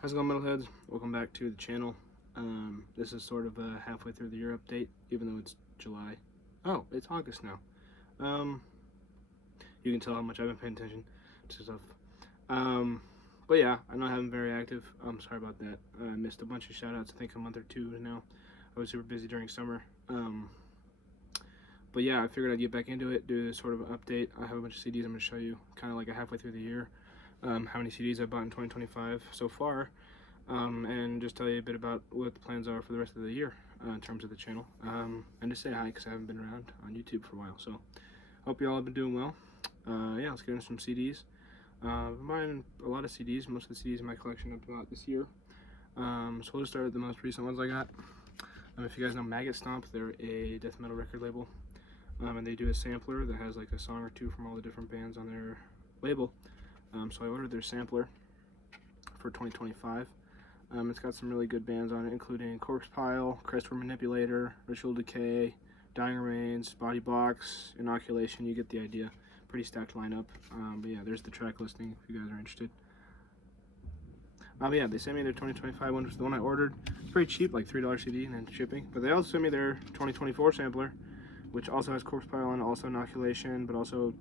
How's it going, metalheads? Welcome back to the channel. This is sort of a halfway through the year update, even though it's July. Oh, it's August now. You can tell how much I've been paying attention to stuff. But yeah, I know I haven't been very active. I'm sorry about that. I missed a bunch of shoutouts, I think a month or two now. I was super busy during summer. But yeah, I figured I'd get back into it, do this sort of an update. I have a bunch of CDs I'm going to show you, kind of like a halfway through the year. How many CDs I bought in 2025 so far, and just tell you a bit about what the plans are for the rest of the year in terms of the channel, and just say hi because I haven't been around on YouTube for a while. So hope you all have been doing well. Yeah, let's get into some CDs. I'm buying a lot of CDs, most of the CDs in my collection up to about this year. So we'll just start with the most recent ones I got. If you guys know Maggot Stomp, they're a death metal record label, and they do a sampler that has like a song or two from all the different bands on their label. So I ordered their sampler for 2025. It's got some really good bands on it, including Corpse Pile, Crestware Manipulator, Ritual Decay, Dying Remains, Body Box, Inoculation. You get the idea. Pretty stacked lineup. But yeah, there's the track listing if you guys are interested. Yeah, they sent me their 2025 one, which is the one I ordered. It's pretty cheap, like $3 CD and then shipping. But they also sent me their 2024 sampler, which also has Corpse Pile and also Inoculation, but also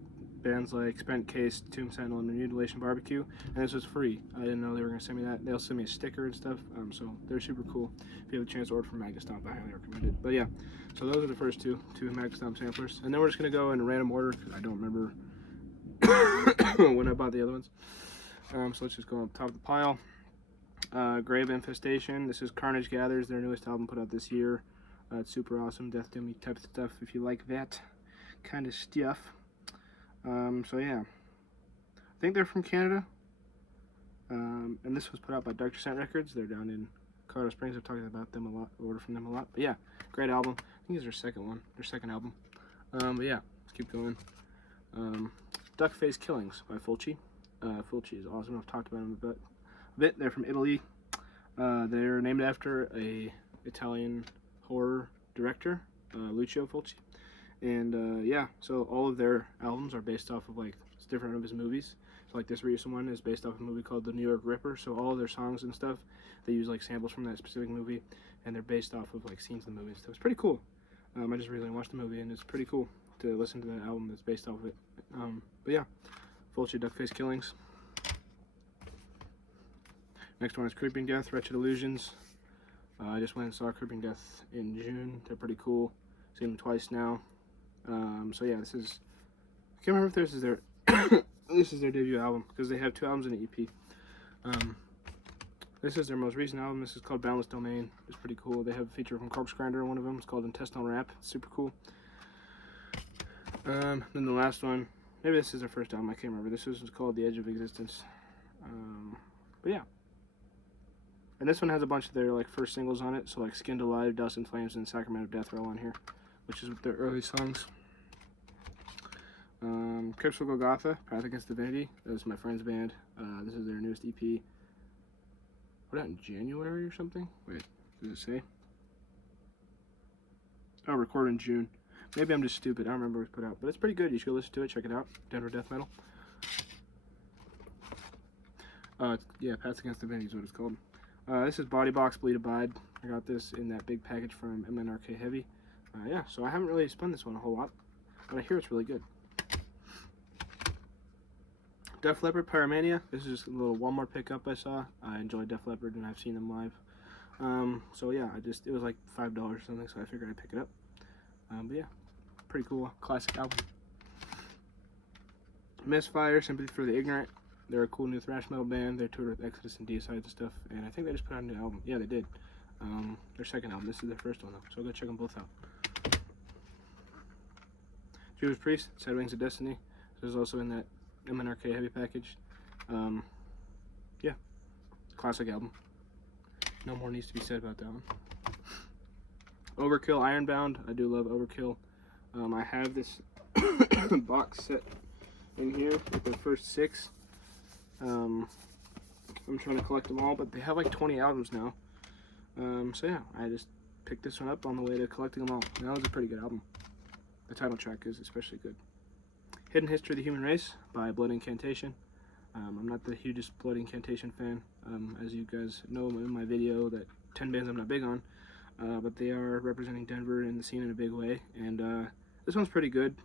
bands like Spent Case, Tomb Sentinel, and Mutilation Barbecue, and this was free. I didn't know they were going to send me that. They'll send me a sticker and stuff, so they're super cool. If you have a chance to order from Maggot Stomp, I highly recommend it. But yeah, so those are the first two Maggot Stomp samplers, and then we're just going to go in random order because I don't remember when I bought the other ones. So let's just go up top of the pile. Grave Infestation. This is Carnage Gathers, their newest album put out this year. It's super awesome, death doomy type of stuff if you like that kind of stuff. So yeah, I think they're from Canada, and this was put out by Dark Descent Records. They're down in Colorado Springs. I've talked about them a lot, ordered from them a lot. But yeah, great album. I think it's their second album. But yeah, let's keep going. Duckface Killings by Fulci. Fulci is awesome. I've talked about them a bit. They're from Italy. They're named after a Italian horror director, Lucio Fulci. And yeah, so all of their albums are based off of like different of his movies. So like this recent one is based off of a movie called The New York Ripper. So all of their songs and stuff, they use like samples from that specific movie, and they're based off of like scenes in the movie and stuff. It's pretty cool. I just recently watched the movie, and it's pretty cool to listen to that album that's based off of it. But yeah, Fulci, Duckface Killings. Next one is Creeping Death, Wretched Illusions. I just went and saw Creeping Death in June. They're pretty cool. Seen them twice now. So yeah, this is, I can't remember if this is their this is their debut album, because they have 2 albums and an EP. This is their most recent album. This is called Boundless Domain. It's pretty cool. They have a feature from Corpse Grinder in one of them. It's called Intestinal Rap. It's super cool. Then the last one, maybe this is their first album, I can't remember. This was called The Edge of Existence. But yeah. And this one has a bunch of their like first singles on it. So like Skinned Alive, Dust and Flames, and Sacrament of Death are all on here, which is their early songs. Crypts Will Golgotha, Path Against Divinity. That was my friend's band. This is their newest EP. What, out in January or something? Wait, does it say? Oh, recorded in June. Maybe I'm just stupid. I don't remember what it was put out, but it's pretty good. You should go listen to it. Check it out. Denver Death Metal. Yeah, Path Against Divinity is what it's called. This is Body Box Bleed Abide. I got this in that big package from MNRK Heavy. Yeah, so I haven't really spun this one a whole lot, but I hear it's really good. Def Leppard Pyromania. This is just a little Walmart pickup I saw. I enjoy Def Leppard and I've seen them live. So yeah, it was like $5 or something, so I figured I'd pick it up. But yeah, pretty cool, classic album. Misfire, Sympathy for the Ignorant. They're a cool new thrash metal band. They toured with Exodus and Deicide and stuff, and I think they just put out a new album. Yeah, they did. Their second album. This is their first one though, so go check them both out. Judas Priest, Sad Wings of Destiny. This is also in that MNRK Heavy package. Yeah, classic album. No more needs to be said about that one. Overkill, Ironbound. I do love Overkill. I have this box set in here with the first 6. I'm trying to collect them all, but they have like 20 albums now. So yeah, I just picked this one up on the way to collecting them all. And that was a pretty good album. The title track is especially good. Hidden History of the Human Race by Blood Incantation. I'm not the hugest Blood Incantation fan, as you guys know in my video that 10 bands I'm not big on, but they are representing Denver in the scene in a big way, and this one's pretty good.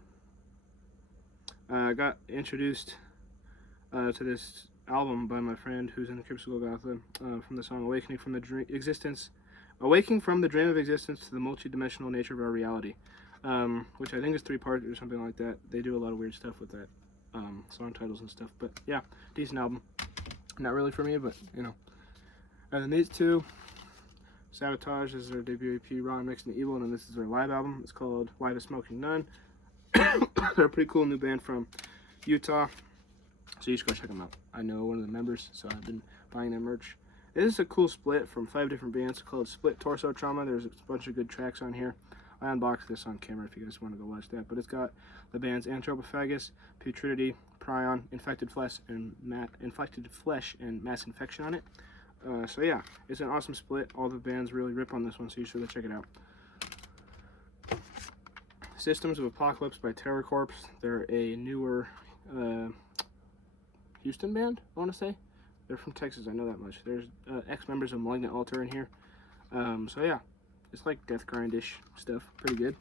I got introduced to this album by my friend who's in the Crypto Gotham, from the song Awakening from the Dream of Existence to the multi-dimensional nature of our reality, which I think is 3 parts or something like that. They do a lot of weird stuff with that, song titles and stuff, but yeah, decent album. Not really for me, but you know. And then these two, Sabotage is their debut EP, Raw and Mixed and Evil, and then this is their live album. It's called Live as Smoking None. They're a pretty cool new band from Utah, so you should go check them out. I know one of the members, so I've been buying their merch. This is a cool split from 5 different bands called Split Torso Trauma. There's a bunch of good tracks on here. I unboxed this on camera if you guys want to go watch that, but it's got the bands Anthropophagus, Putridity, Prion, Infected Flesh, and Mass Infection on it. So yeah, it's an awesome split. All the bands really rip on this one, so you should go check it out. Systems of Apocalypse by Terror Corpse. They're a newer Houston band, I want to say. They're from Texas, I know that much. There's ex-members of Malignant Altar in here. So yeah, it's like death grind-ish stuff. Pretty good.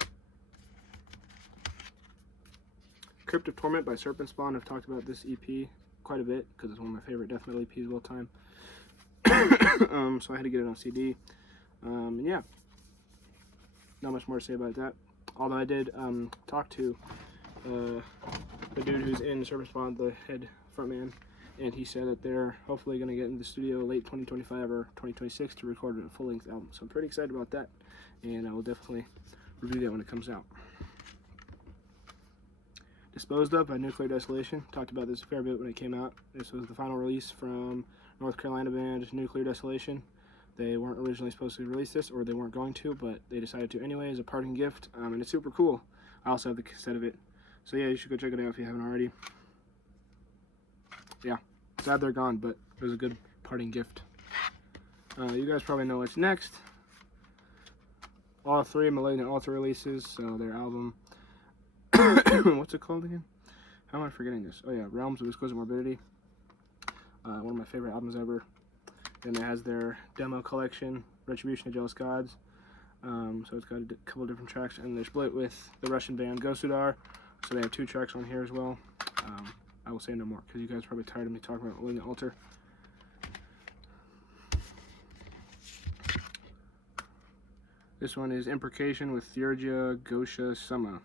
Crypt of Torment by Serpent Spawn. I've talked about this EP quite a bit because it's one of my favorite death metal EPs of all time. So I had to get it on CD. And yeah, not much more to say about that. Although I did talk to the dude who's in Serpent Spawn, the head frontman, and he said that they're hopefully going to get in the studio late 2025 or 2026 to record a full-length album. So I'm pretty excited about that, and I will definitely review that when it comes out. Disposed Of by Nuclear Desolation. Talked about this a fair bit when it came out. This was the final release from North Carolina band Nuclear Desolation. They weren't originally supposed to release this, or they weren't going to, but they decided to anyway as a parting gift, and it's super cool. I also have the cassette of it. So yeah, you should go check it out if you haven't already. Yeah, sad they're gone, but it was a good parting gift. You guys probably know what's next. All 3 Malignant Altar releases, so their album, what's it called again? How am I forgetting this? Oh yeah, Realms of Exquisite Morbidity. One of my favorite albums ever. And it has their demo collection, Retribution of Jealous Gods. So it's got a couple different tracks, and they're split with the Russian band Gosudar. So they have 2 tracks on here as well. I will say no more because you guys are probably tired of me talking about Malignant Altar. This one is Imprecation with Theurgia Gosha Summa.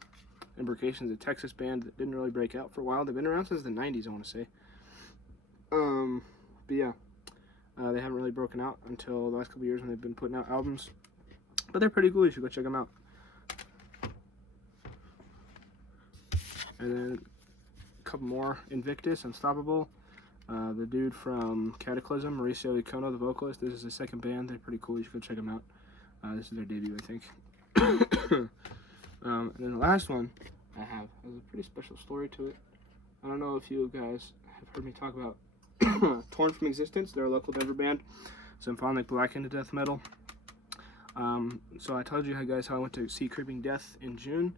Imprecation is a Texas band that didn't really break out for a while. They've been around since the 90s, I want to say. But yeah, they haven't really broken out until the last couple years when they've been putting out albums. But they're pretty cool. You should go check them out. And then a couple more. Invictus, Unstoppable. The dude from Cataclysm, Mauricio Icono, the vocalist. This is his second band. They're pretty cool. You should go check them out. This is their debut, I think. And then the last one I have has a pretty special story to it. I don't know if you guys have heard me talk about Torn from Existence. They're a local Denver band, symphonic black into death metal. So I told you guys how I went to see Creeping Death in June.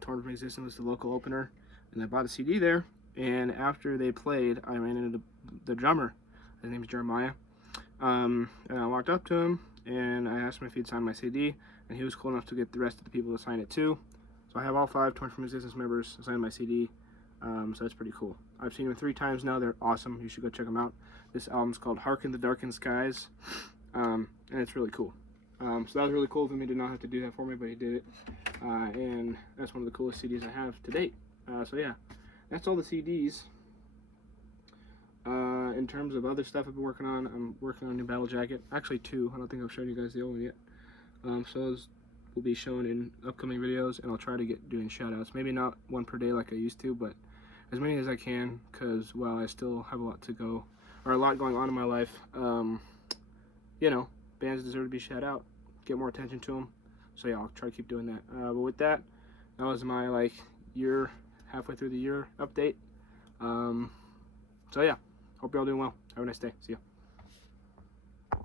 Torn from Existence was the local opener, and I bought a CD there. And after they played, I ran into the drummer. His name is Jeremiah. And I walked up to him and I asked him if he'd sign my CD, and he was cool enough to get the rest of the people to sign it too. So I have all 5 Torn from Existence members sign my CD. So that's pretty cool. I've seen them 3 times now. They're awesome. You should go check them out. This album's called Hark in the Darkened Skies, and it's really cool. So that was really cool of him. He did not have to do that for me, but he did it. And that's one of the coolest CDs I have to date. So yeah, that's all the CDs. In terms of other stuff I've been working on, I'm working on a new battle jacket. Actually 2. I don't think I've shown you guys the old one yet. So those will be shown in upcoming videos, and I'll try to get doing shout outs. Maybe not 1 per day like I used to, but as many as I can, because while I still have a lot to go, or a lot going on in my life, you know, bands deserve to be shout out, get more attention to them. So yeah, I'll try to keep doing that. But with that, that was my halfway through the year update. So yeah, hope you're all doing well. Have a nice day. See ya.